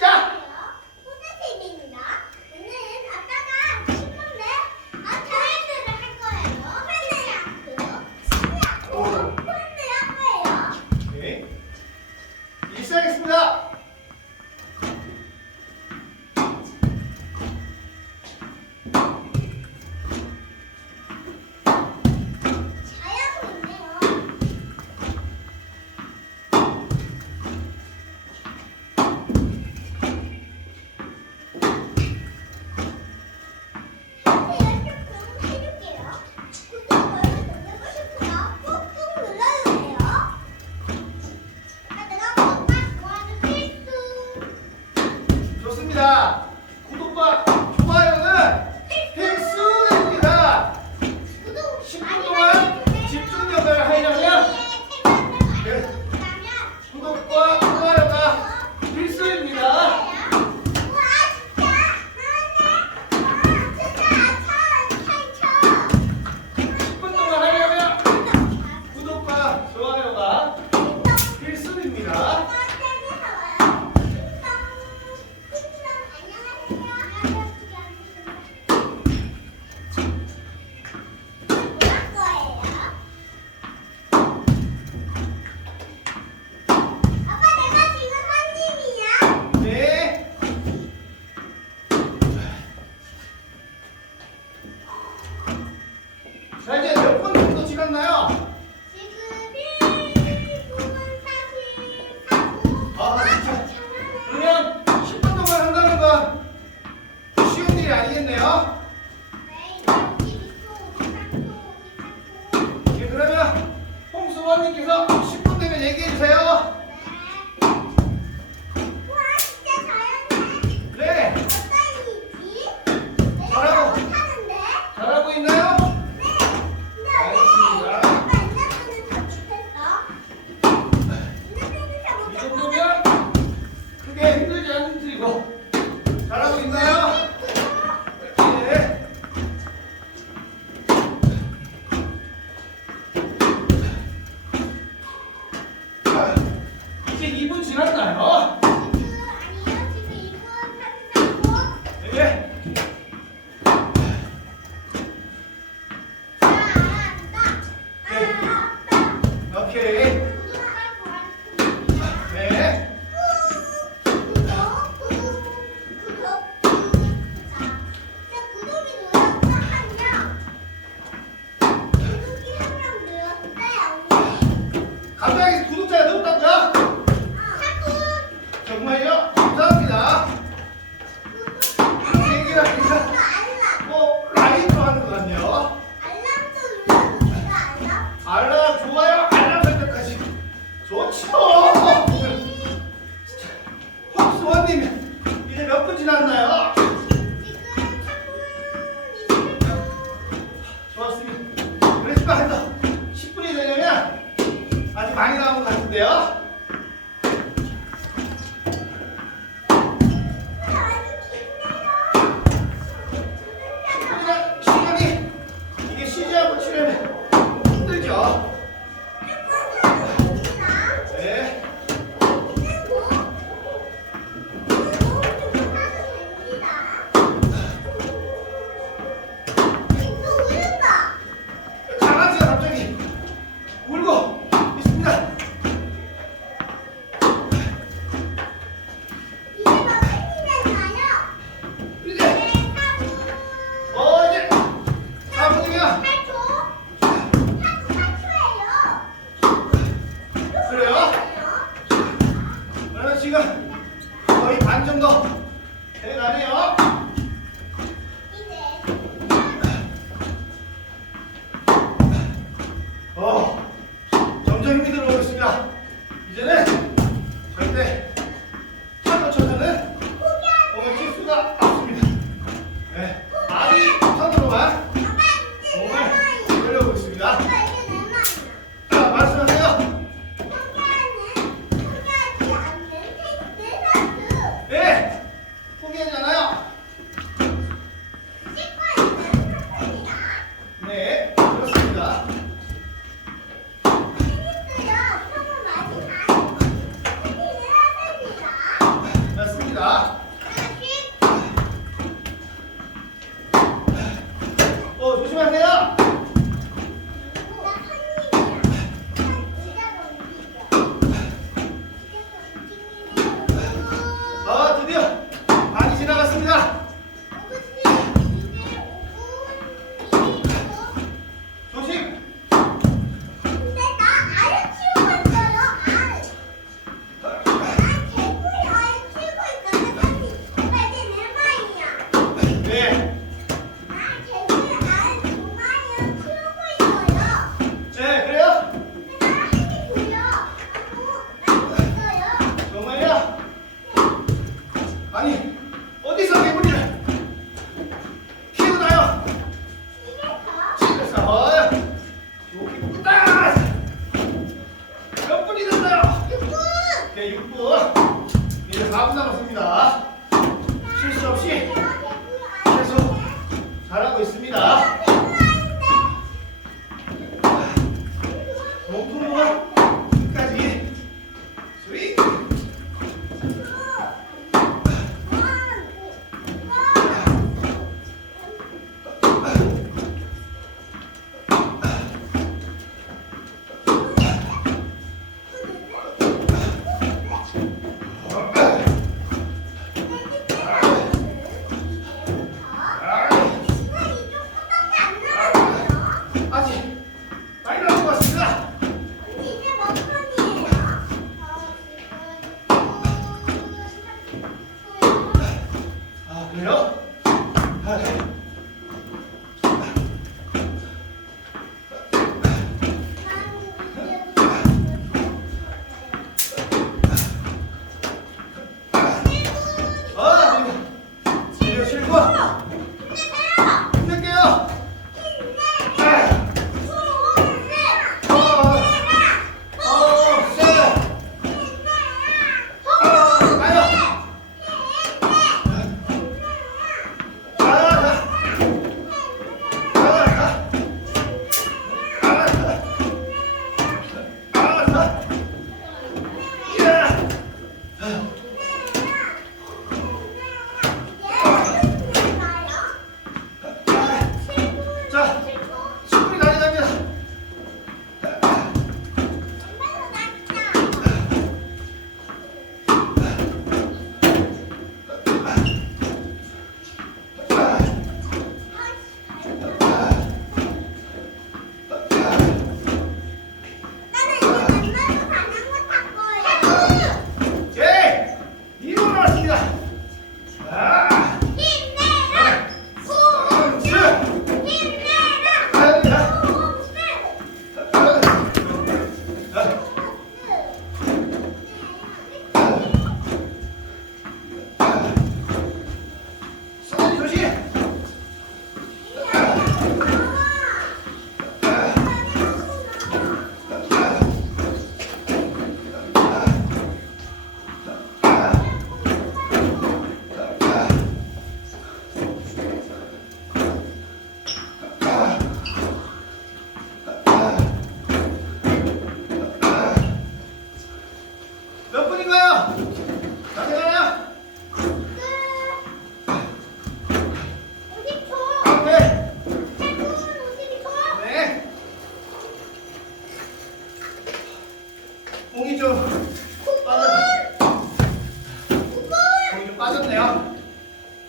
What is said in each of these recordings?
자, 포토테이프입니다. 오늘은 아빠가 신 건데 저희들을 할 거예요. 팬을 할 거예요. 오케이. 이제 시작하겠습니다. 자야도 있네요. 이렇게 해줄게요. 구독을 누르고 싶으면 꾹꾹 눌러주세요. 내가 구독과 좋아요 필수. 좋습니다. 구독과 좋아요는 필수입니다. 구독 10분 동안 집중력을 하려면 네. 구독과 좋아요가 필수입니다. 우와 진짜 진짜 10분 동안 하려면 구독과 좋아요가 필수입니다. 네. 자, 이제 몇 분 정도 지났나요? 아, 진짜. 그러면 10분 동안 한다는 건 쉬운 일이 아니겠네요. 네, 그러면 홍수원님께서 10분 되면 얘기해 주세요. 네, 잘하고 있나요? 이 정도면 크게 힘들지 않으시고 잘하고 있나요? 네. 자, 이제 2분 지났나요? 네. 오케이. 네. 갑자기 구독자가 늘었다고요? 정말요? 감사합니다. 이런 얘기가 그냥 라이브로 하는 것 같네요. 알람 좋아요, 알람 설정까지 좋죠. 황수원님 이제 몇 분 지났나요? 좋았습니다. 그래서 해서 10분이 되려면 아주 많이 나온 것 같은데요. 그냥 시간이 이게 쉬지 않고 치려면 힘들죠. 네. 강아지가 갑자기 울고 있습니다. 이제 이제 4분이면 그래요? 그러면 지금 거의 반 정도 돼가네요. 점점 힘이 들어오고 있습니다. 이제는 절대 차 놓쳐서는 몸을 칠 수가 없습니다. 네, 아리 턴으로만 몸을 돌려오고 있습니다. 자, 말씀하세요. 네, 포기하잖아요. 남았습니다. 조심하세요. 드디어 많이 지나갔습니다. 조심. 네. 네, 그래요? 정말요? 아니, 어디서 개구리를 키우나요? 집에서. 여기 딱! 몇 분이 됐나요? 네, 6분. 이제 4분 남았습니다. 실수 없이 계속 잘하고 있습니다. 몸통과 끝까지 스윙. 아직 많이 남은 것 같습니다. 그래요? 네. 지금 실고 힘낼게요. 자, 10분이 다 돼갑니다. 예! 2분 남았습니다. 손 조심. 몇 분인가요? 다 돼가나요? 네. 네. 공이 좀 빠졌네요.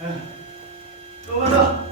네. 조금만 더.